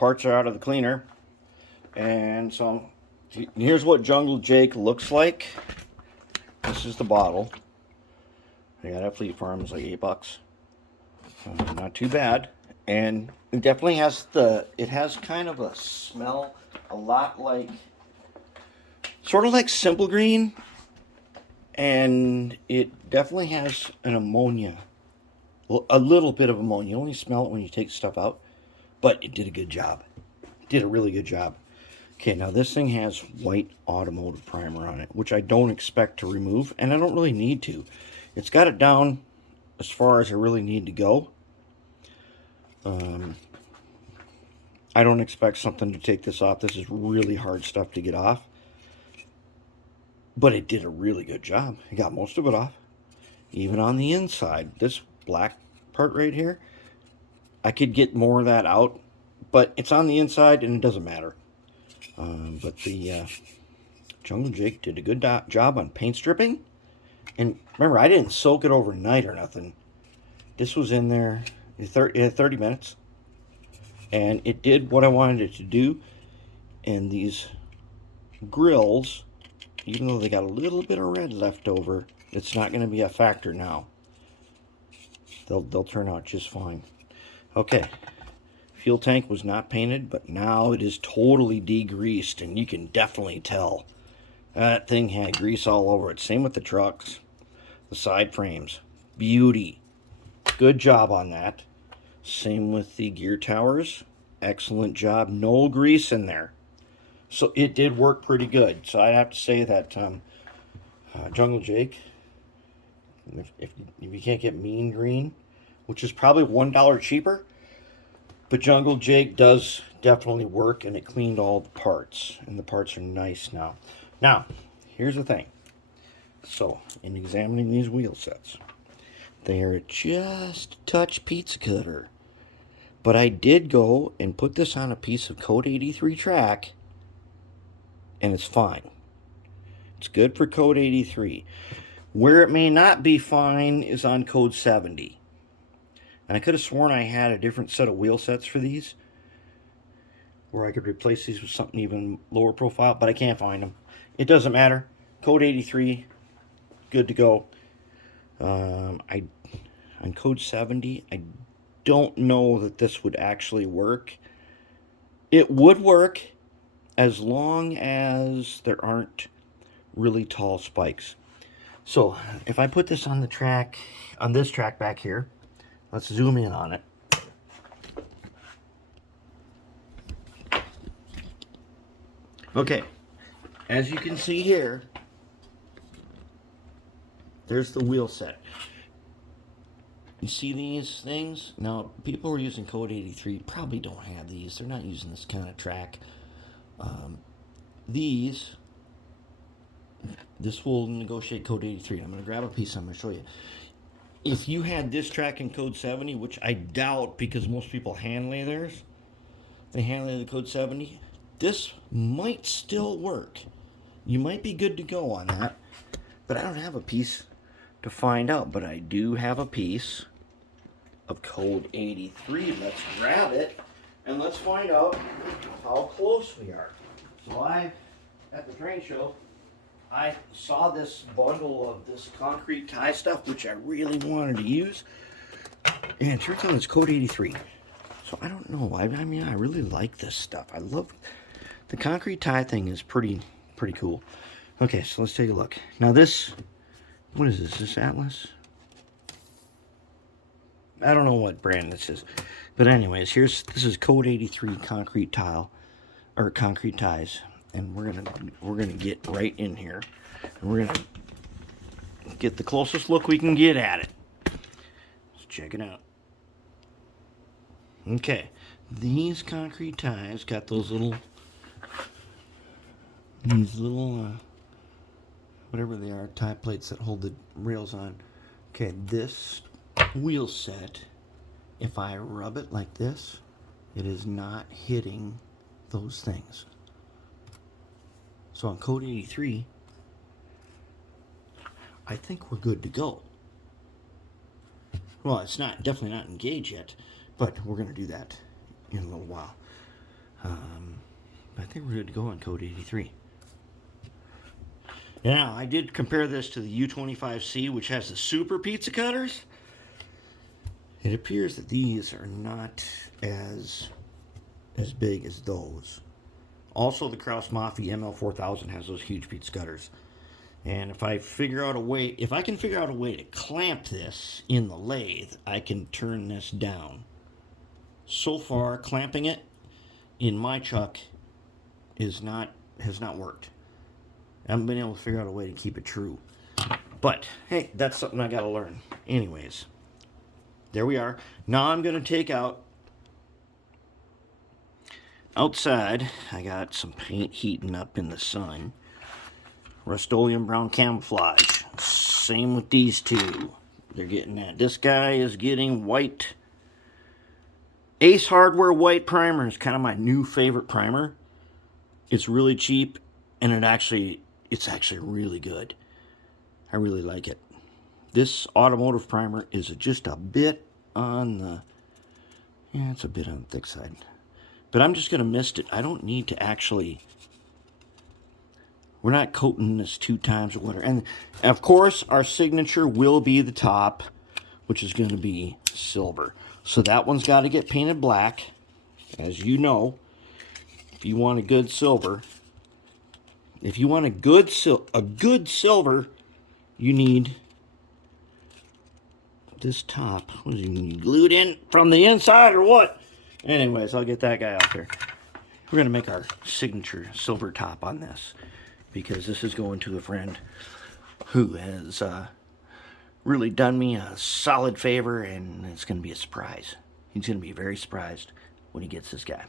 parts are out of the cleaner. And so here's what Jungle Jake looks like. This is the bottle. I got it at Fleet Farm. It's like $8. Not too bad. And it definitely has it has kind of a smell a lot like, sort of like Simple Green. And it definitely has an ammonia, a little bit of ammonia. You only smell it when you take stuff out. But it did a good job. Did a really good job. Okay, now this thing has white automotive primer on it, which I don't expect to remove, and I don't really need to. It's got it down as far as I really need to go. I don't expect something to take this off. This is really hard stuff to get off. But it did a really good job. It got most of it off. Even on the inside, this black part right here, I could get more of that out, but it's on the inside and it doesn't matter. But the Jungle Jake did a good job on paint stripping. And remember, I didn't soak it overnight or nothing. This was in there 30 minutes. And it did what I wanted it to do. And these grills, even though they got a little bit of red left over, it's not going to be a factor now. They'll turn out just fine. Okay. Fuel tank was not painted, but now it is totally degreased, and you can definitely tell. That thing had grease all over it. Same with the trucks. The side frames. Beauty. Good job on that. Same with the gear towers. Excellent job. No grease in there. So it did work pretty good. So I'd have to say that Jungle Jake, if you can't get Mean Green, which is probably $1 cheaper, but Jungle Jake does definitely work, and it cleaned all the parts. And the parts are nice now. Now, here's the thing. So, in examining these wheel sets, they are just a touch pizza cutter. But I did go and put this on a piece of Code 83 track, and it's fine. It's good for Code 83. Where it may not be fine is on Code 70. And I could have sworn I had a different set of wheel sets for these, where I could replace these with something even lower profile, but I can't find them. It doesn't matter. Code 83, good to go. On Code 70, I don't know that this would actually work. It would work as long as there aren't really tall spikes. So if I put this on the track, on this track back here, let's zoom in on it. Okay, as you can see here, there's the wheel set. You see these things? Now, people who are using Code 83 probably don't have these. They're not using this kind of track. This will negotiate Code 83. I'm going to grab a piece. I'm going to show you. If you had this track in Code 70, which I doubt because most people hand lay theirs, they hand lay the Code 70, this might still work. You might be good to go on that, but I don't have a piece to find out. But I do have a piece of Code 83. Let's grab it and let's find out how close we are. So at the train show, I saw this bundle of this concrete tie stuff, which I really wanted to use. And it turns out it's Code 83. So I don't know. I mean, I really like this stuff. I love the concrete tie thing is pretty cool. Okay, so let's take a look. Now this, what is this? Is this Atlas? I don't know what brand this is. But anyways, this is Code 83 concrete tile, or concrete ties. And we're gonna get right in here, and we're gonna get the closest look we can get at it. Let's check it out. Okay, these concrete ties got these little whatever they are, tie plates that hold the rails on. Okay, this wheel set, if I rub it like this, it is not hitting those things. So on Code 83, I think we're good to go. Well, it's definitely not engaged yet, but we're going to do that in a little while. I think we're good to go on code 83. Now, I did compare this to the U25C, which has the super pizza cutters. It appears that these are not as big as those. Also, the Kraus Mafia ML4000 has those huge pizza cutters. And if I can figure out a way to clamp this in the lathe, I can turn this down. So far, clamping it in my chuck has not worked. I haven't been able to figure out a way to keep it true. But, hey, that's something I gotta learn. Anyways, there we are. Now I'm gonna take out, outside, I got some paint heating up in the sun. Rust-Oleum brown camouflage. Same with these two. They're getting that. This guy is getting white. Ace Hardware white primer is kind of my new favorite primer. It's really cheap, and it's actually really good. I really like it. This automotive primer is just a bit on the, it's a bit on the thick side. But I'm just going to mist it. I don't need to actually, we're not coating this 2 times or whatever. And of course, our signature will be the top, which is going to be silver. So that one's got to get painted black. As you know, if you want a good silver, silver, you need this top. What is it, glued in from the inside or what? Anyways, I'll get that guy out there. We're going to make our signature silver top on this, because this is going to a friend who has really done me a solid favor, and it's going to be a surprise. He's going to be very surprised when he gets this guy.